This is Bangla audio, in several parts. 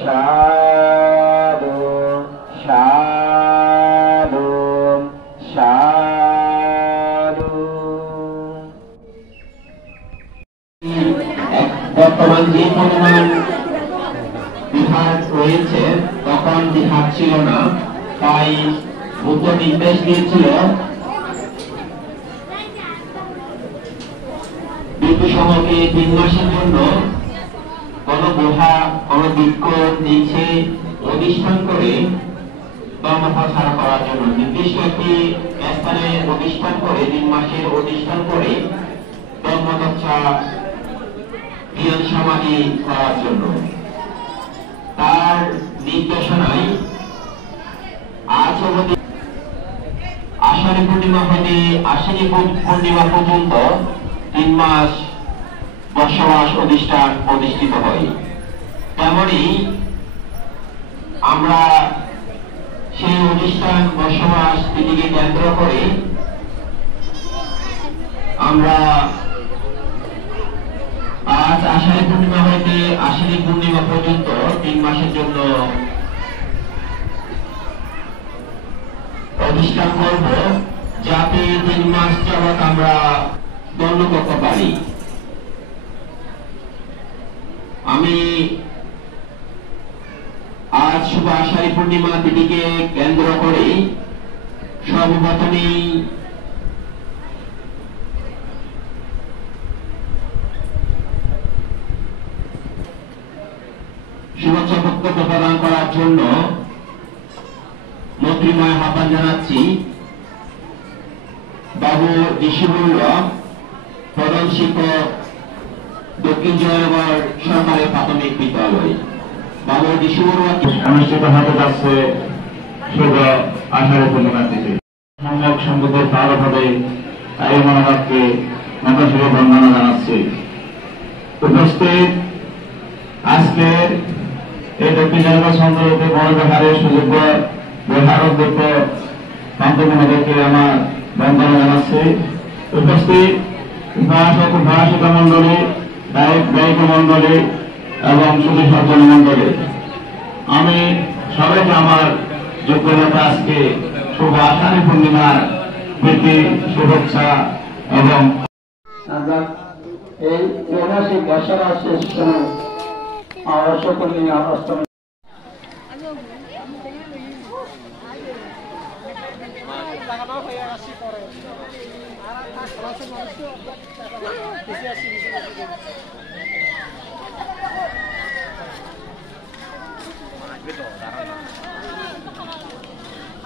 সাধু সাধু সাধু। বর্তমান যে পরিমাণ বিহার রয়েছে তখন বিহার ছিল না, তাই বুদ্ধ নির্দেশ দিয়েছিল বিদ্যুৎসমূহকে 3 মাসের জন্য কোন গুহা কোন বৃক্ষ নিচে অধিষ্ঠান করে ধর্মপ্রচার করার জন্য, নির্দিষ্ট একটি স্থানে অধিষ্ঠান করে 3 মাসের অধিষ্ঠান করে ধর্মচর্চা জ্ঞান সমাধি করার জন্য। তার নির্দেশনায় আজ অবধি আষাঢ়ী পূর্ণিমা হতে আশ্বিনী পূর্ণিমা পর্যন্ত 3 মাস বসবাস অধিষ্ঠান প্রতিষ্ঠিত হয়। তেমনি আমরা সেই অনুষ্ঠান বসবাস তিথিকে কেন্দ্র করে আমরা আজ আষাঢ়ী পূর্ণিমা হইতে আশ্বিনী পূর্ণিমা পর্যন্ত 3 মাসের জন্য অনুষ্ঠান করব, যাতে 3 মাস যাবৎ আমরা গণ্য করতে পারি। আমি আজ শুভ আষাঢ়ী পূর্ণিমা তিথিকে কেন্দ্র করে সর্বপ্রথমেই শুভেচ্ছা বক্তব্য প্রদান করার জন্য মন্ত্রীময় আহ্বান জানাচ্ছি বাবু ঋষিবুল্লাহ, প্রধান শিক্ষক, দক্ষিণ জয়নগর সরকারি প্রাথমিক বিদ্যালয়। বাবু ঋষিবুল্লাহ অনুষ্ঠিত হতে যাচ্ছে শুভ আষাঢ়ী পূর্ণিমা তিথি। সম্যক সম্বুদ্ধের প্রারভাবে এই মনোভাবকে মাতাশ্রী বন্দনা জানাচ্ছি। উপস্থিত আজকে এই দক্ষিণ জয়নগর সংসদে বড় বিহারের সুযোগ্য বিহার অধ্যক্ষ মহোদয়কে আমার বন্দনা জানাচ্ছি। উপস্থিত ভাষিত মন্ডলী, গায়িকা মন্ডলী এবং সুধী সজ্জন মন্ডলী, আমি সবাইকে আমার যোগ্যতা আজকে শুভ আষাঢ়ী পূর্ণিমার প্রীতি শুভেচ্ছা এবং এই ঐতিহাসিক দশরা শেষ সময় সকল নিয়ে অষ্টমী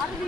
Ada di